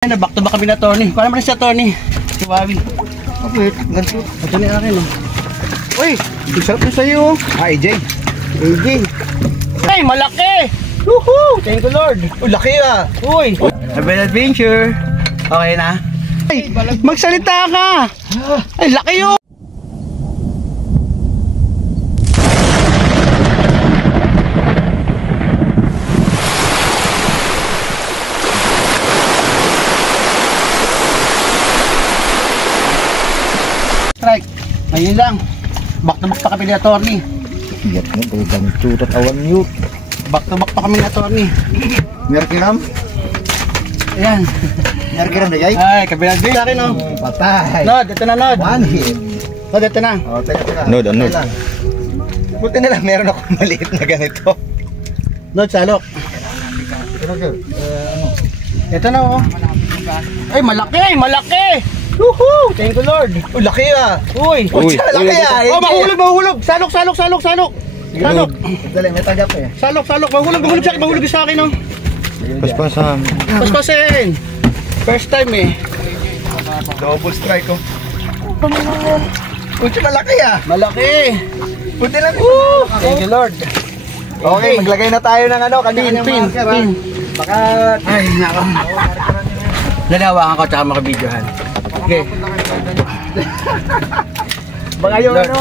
Na back to back kami na Tony. Paano naman si Tony? Si Wawi. Wait, ganito. Ito na yung akin, oh. Uy, sarap na sa'yo. AJ. AJ. Ay, malaki! Woohoo! Thank you, Lord. Laki ah. Uy, have an adventure. Okay na? Ay, magsalita ka! Ay, laki yun! Strike. Ngayon lang. Back to back pa kami ni Atty. Iyat mo, bagang tutat awan yun. Back to back pa kami ni Atty. Merkiram? Ayan. Merkiram na yay? Ay, kabilang din sa akin, oh. Patay. Nod, ito na, Nod. One hit. Nod, ito na. O, teka. Nod, ano? Buti na lang, meron ako maliit na ganito. Nod, salok. Ito na, oh. Ay, malaki, malaki! Woohoo! Thank you, Lord. Laki ah. Uy! Laki ah. Oh, mahulog! Salok! Salok! Dali, may tagap eh. Salok! Mahulog sa akin, oh. Paspasan. Paspasin! First time, eh. Double strike oh. Buti malaki ah. Malaki! Buti lang. Thank you, Lord. Okay, maglagay na tayo ng ano, kanya-kanyang marker ah. Baka... Ay, nako. Lalawakan ko tsaka makabidyohan. Okay. Baka yung ano,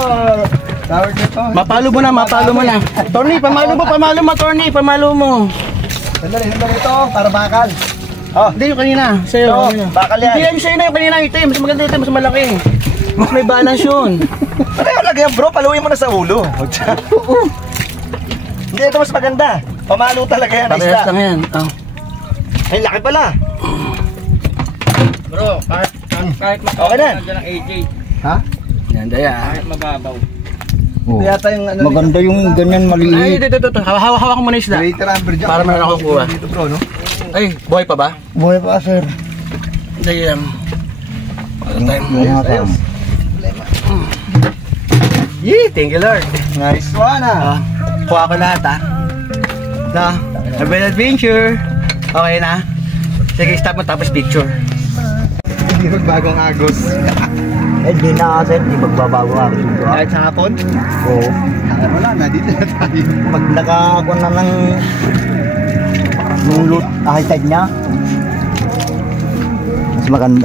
tawag nito. Mapalo mo na. Tony, pamalo mo, Tony. Pamalo mo. Sandali ito, para bakal. Oh, Hindi yung kanina. Sa'yo. Oo, kanina. bakal yan. Hindi yan sa'yo na yung kanina. Itim. Mas maganda ito. Mas malaki. Mas may balance yun. pareho lang yan bro, paluin mo na sa ulo. Hindi, ito mas maganda. Pamalo talaga yan, Parehas isda. lang yan. Oh. Ay, laki pala. Bro, kahit Okay na. ng AJ, Ha? Yan, daya. kahit mababaw. Ito yata yung ano. Maganda yung ganyan Ay, maliit. ito. Hawak ko muna yung isda. Greater amber dyan. Para meron akong kuha. Dito bro, no? Ay, buhay pa ba? Buhay pa sir. Daya. Ayos. Yee, thank you, Lord. Nice one ah. Kuha ko lahat, ha. Na, have an adventure. Okay na? Sige, stop mo tapos picture. Hindi magbagong agos. Eh di na sir, di magbabago ako dito. Kahit sa hapon? Oo. Wala na, dito na tayo. Pag nakakuha na ng loot ahitad niya,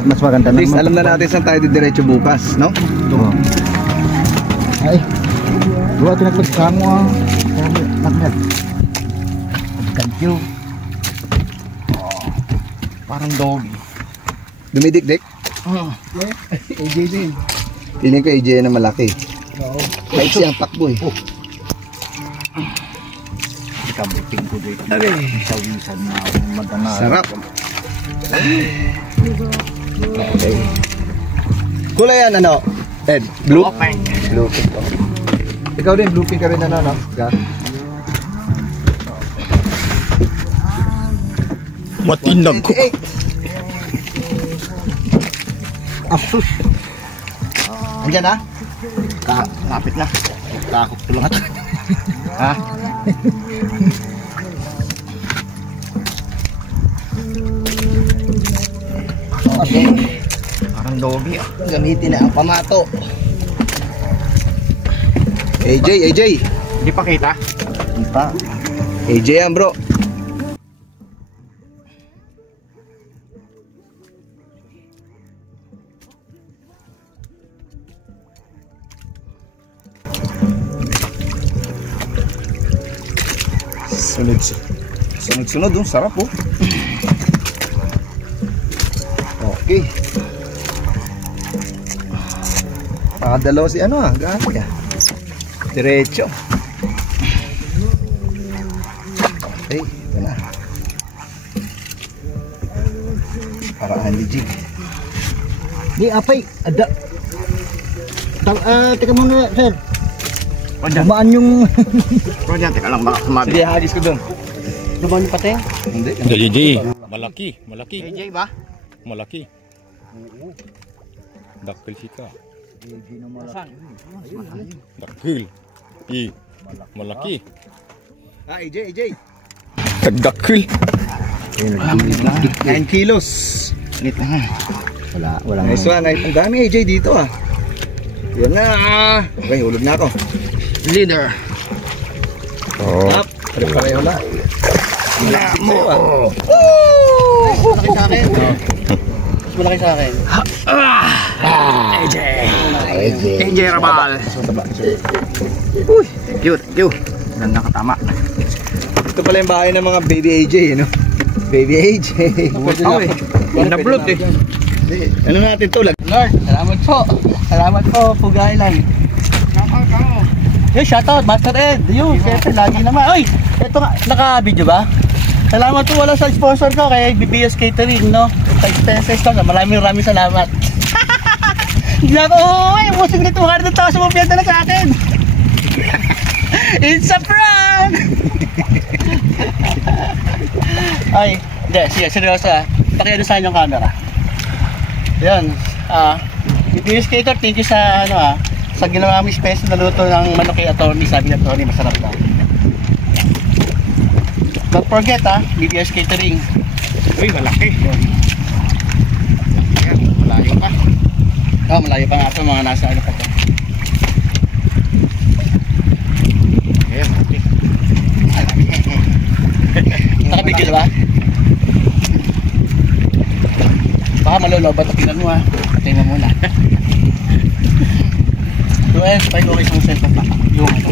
mas maganda At least naman. alam na natin saan tayo diretso bukas, no? Oo. Ay, dua tinagpag kamu ah. Naknag. Thank you. Parang dog. Dumidikdik? AJ din. Feeling ko AJ na malaki. Kahit siyang takbo eh. Ikabuting ko dito. Okay. Sawisan na magana. Sarap. Kulay yan ano? Ed, blue? Blue pink. Ikaw din, blue pink ka rin ano, no? Matinag ko. Asus. Andiyan na? Kapit na. Takot ko lang. Ha? Okay. Parang doggy ah. Gamitin na ang pamato. AJ. Hindi pa kita? Hindi pa. AJ yan bro. Sunod-sunod oh, sarap oh. Okay. Pakadalawa si ano ah, gani ah. Diretso. Okay, ito na. Para Andy Jig. Di apay. Ada. Teka muna sir. Dumaan yung... Bro, dyan, teka lang, baka sumabit. Sige, hagis ko doon. Dumaan yung pateng? Hindi. AJ. AJ ba? Malaki. Dakil sika. Saan? Dakil. Malaki. Ah, AJ. Tagdakil. 9 kilos. Lit na nga. Wala. Nice one. Ang dami AJ dito ah. Yan na. Okay, hulog na ako. Leader. Up. Pareho na. Malaki sa akin. Mas malaki sa akin. AJ Rabal. Uy, thank you. Ganda katama. Ito pala yung bahay ng mga baby AJ, no? Baby AJ. Ganda blood eh. Ano natin to? Lord, salamat po. Salamat po, Pug Island. Hey, shoutout, Master Ed. Yun, siyempre, lagi naman. Uy, ito nga, naka-video ba? Salamat po wala sa sponsor ko kay BBS Catering, no? Sa expenses ko, maraming salamat. Nako, musik nito, 200,000 mo piyenta na sa akin. It's a prank! Ay, hindi, sige, seryoso ah. Pakiano saan yung camera. Yan, BBS Cater, thank you sa sa ginawa mo special na luto ng manok kay attorney. Sabi ng attorney, masarap daw. Don't forget BBS Catering. Uy, malaki. Ayan, malayo pa. Malayo pa nga ito, mga nasa ano pa ito. Ayan, okay. Nakabigil ba? Baka malolobat at tingnan mo Patay mo muna. Well, pakiko kayo sa cellphone pa. Yung ano.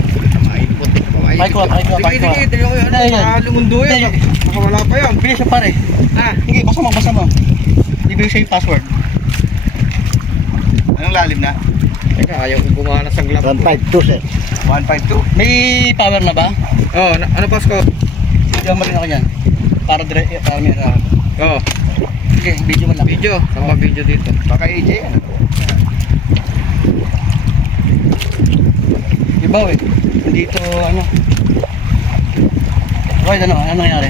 Pakiko. Sige, tignan ko yun. Lumundo yan. Baka wala pa yan. Bilis siya pare. Sige, basa mo. Ibigay siya yung password. Anong lalim na? Teka, ayaw ko gumana sa glove. 152 sir. 152. May power na ba? Oh, ano Pasko? Video mo rin ako yan. Para may Oh, sige, video mo lang. video. Sama video dito. Baka AJ ano? Ibaw dito ano. Roy, ano nangyari?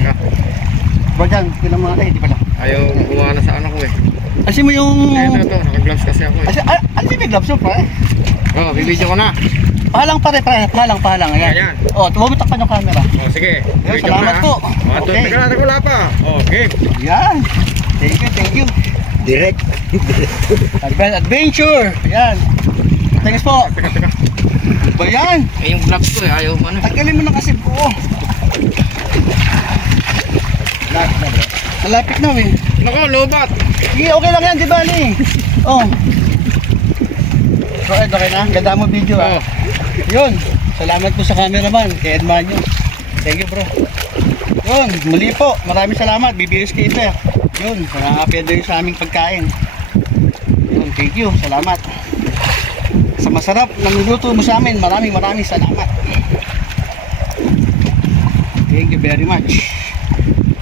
Bro dyan, kailang mga di pala. Ayaw gumana sa ano ko eh. Kasi mo yung... Ayun na ito, naka-gloves kasi ako eh. Kasi, ano yung gloves mo pa Oh, bibidyo ko na. Pahalang pahalang. Ayan. Oh, tumutok pa yung camera. Oh, sige. Yes, Video salamat na, po. Okay. Teka, wala pa. Okay. Yan. Thank you. Direct. Adventure. Yan. Thanks po. Teka. Ano ba yan? Eh, yung gloves ko eh, ayaw ano. Tanggalin mo na kasi po. Malapit na Nako, lobat. Sige, okay lang yan, di ba ni? Oh. Okay na. Ganda mo video Yun. Salamat po sa cameraman, kay Edmanyo. Thank you bro. Yun, muli po. Maraming salamat, BBS Cater. Yun, nakakapenda yun sa aming pagkain. Yun, thank you. Salamat. Sa masarap na minuto mo sa amin, maraming salamat. Thank you very much.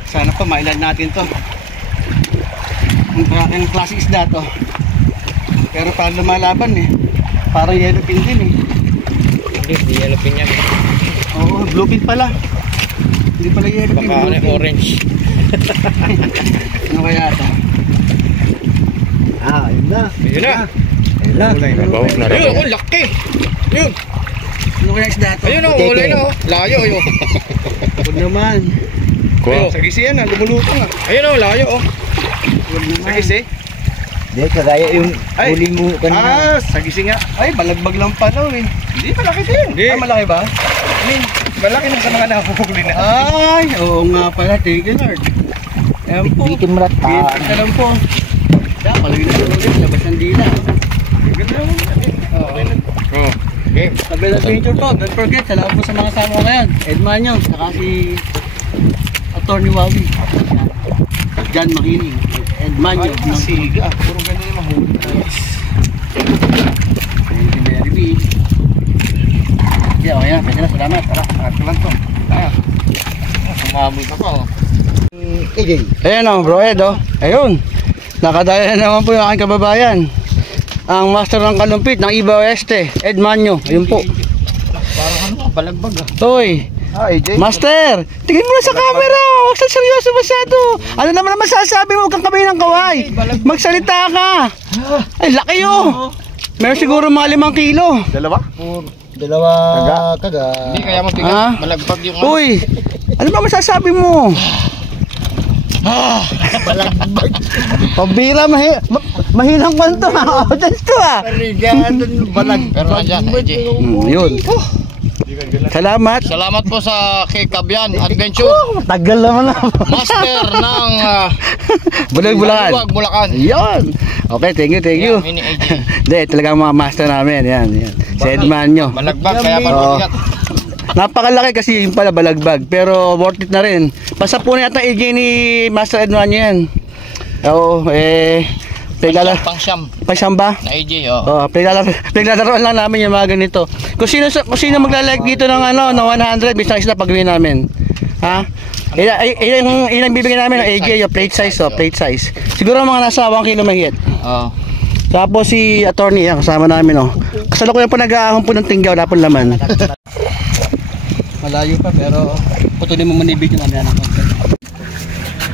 Sana po mailan natin to. Ang klase isda to. Pero parang lumalaban parang yellow pin din Hindi yellow pin yan. Oo, blue pin pala. Hindi pala yellow pin. Baka ano orange. Ano kaya ito? Ayun na. Yun na. Bawak na Ayun, oh, laki. Yun. Ano kaya isda ito? Ayun oh, ulay na oh. Layo yun. Huwag naman. Ayun, Sagisi yan lumulutong ayun oh, layo oh. Huwag naman. Sagisi? Hindi, kagaya yung huli mo kanina. Sagisi nga. Ay, balagbag lang pa daw Hindi, malaki din. Hindi. malaki ba? I mean, malaki na sa mga nahuhuli na. Ay, oo nga pala. Thank you Lord. Ayan po. Bitin mo na Bitin ka lang po. Yan, palagi na tulog yan. Labas ng dila. Oh. Okay. Sabi na adventure po. Don't forget, salamat po sa mga kasama ko ngayon. Edmanyo, saka si Attorney Wawi. John Makiling. Edmanyo. Siga. Puro ganun yung mahuli. Thank you very much. Yeah, okay na. Pwede na. Salamat. Tara, harap lang to. Tayo. Sumabot ka pa oh. AJ. Ayan o, bro Ed o. Ayun. Nakadaya na naman po yung aking kababayan. Ang master ng kalumpit ng Iba Oeste, Edmanyo. Ayun po. Parang ano, balagbag ah. Toy. AJ. Master, tingin mo na sa camera. Huwag sa seryoso masyado. Ano naman masasabi mo? Huwag kang kamay ng kaway. Magsalita ka. Ay, laki oh. Meron siguro mga 5 kilo. Dalawa? Dalawa kaga. Hindi kaya mo tingnan, balagbag yung Uy, ano ba masasabi mo? Balagbag. Pabira, mahinang kwanto mga audience ko ah. Parigadon balagbag. Pero andyan, AJ. Yun. Salamat. Salamat po sa kay Kabyan Adventure. Tagal naman na. Master ng Bulacan. Bulacan. Yun. Okay, thank you, thank you. Yan, mini AJ. Hindi, talagang mga master namin. Yan, yan. Sedman nyo. Balagbag, kaya pa Oo. mabigat. Napakalaki kasi yung pala balagbag. Pero worth it na rin. Basta po na yata AJ ni Master Edman nyo yan. Oo, Pangsyam Pasyam ba? na AJ, oh. Oh, pinaglalaroan lang namin yung mga ganito. Kung sino magla-like dito ng ng 100 bisang isla pagawin namin. Ha? Ilang bibigyan namin ng AJ yung plate size, plate size. Siguro mga nasa 1 kilo mahigit. Oh. Tapos si attorney yan kasama namin Kasalukuyan po nag-aahon po ng tinggaw na po laman. Malayo pa pero putulin mo muna i-video namin anak ko.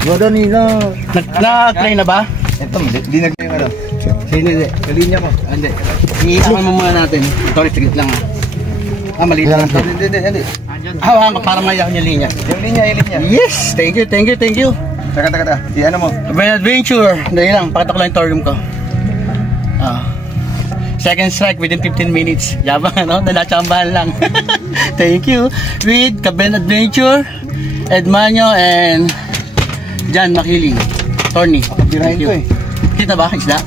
Godo nila. Na-play na ba? Ito, di nag yung ano. Sino hindi? Kalinya ko. Hindi. Iiakan mo muna natin. Sorry, sigit lang maliit lang. Hindi. Hawakan ko para mayaw niya linya. Yung linya. Yes! Thank you. Taka. Ano mo? Grand Adventure. Dahil lang, pakita ko lang yung torium ko. Second strike within 15 minutes. Yabang nalatsambahan lang. Thank you. With Kabyan Adventure, Edmanyo, and John Makiling. Tony. Birahin ko Kita ba, isda?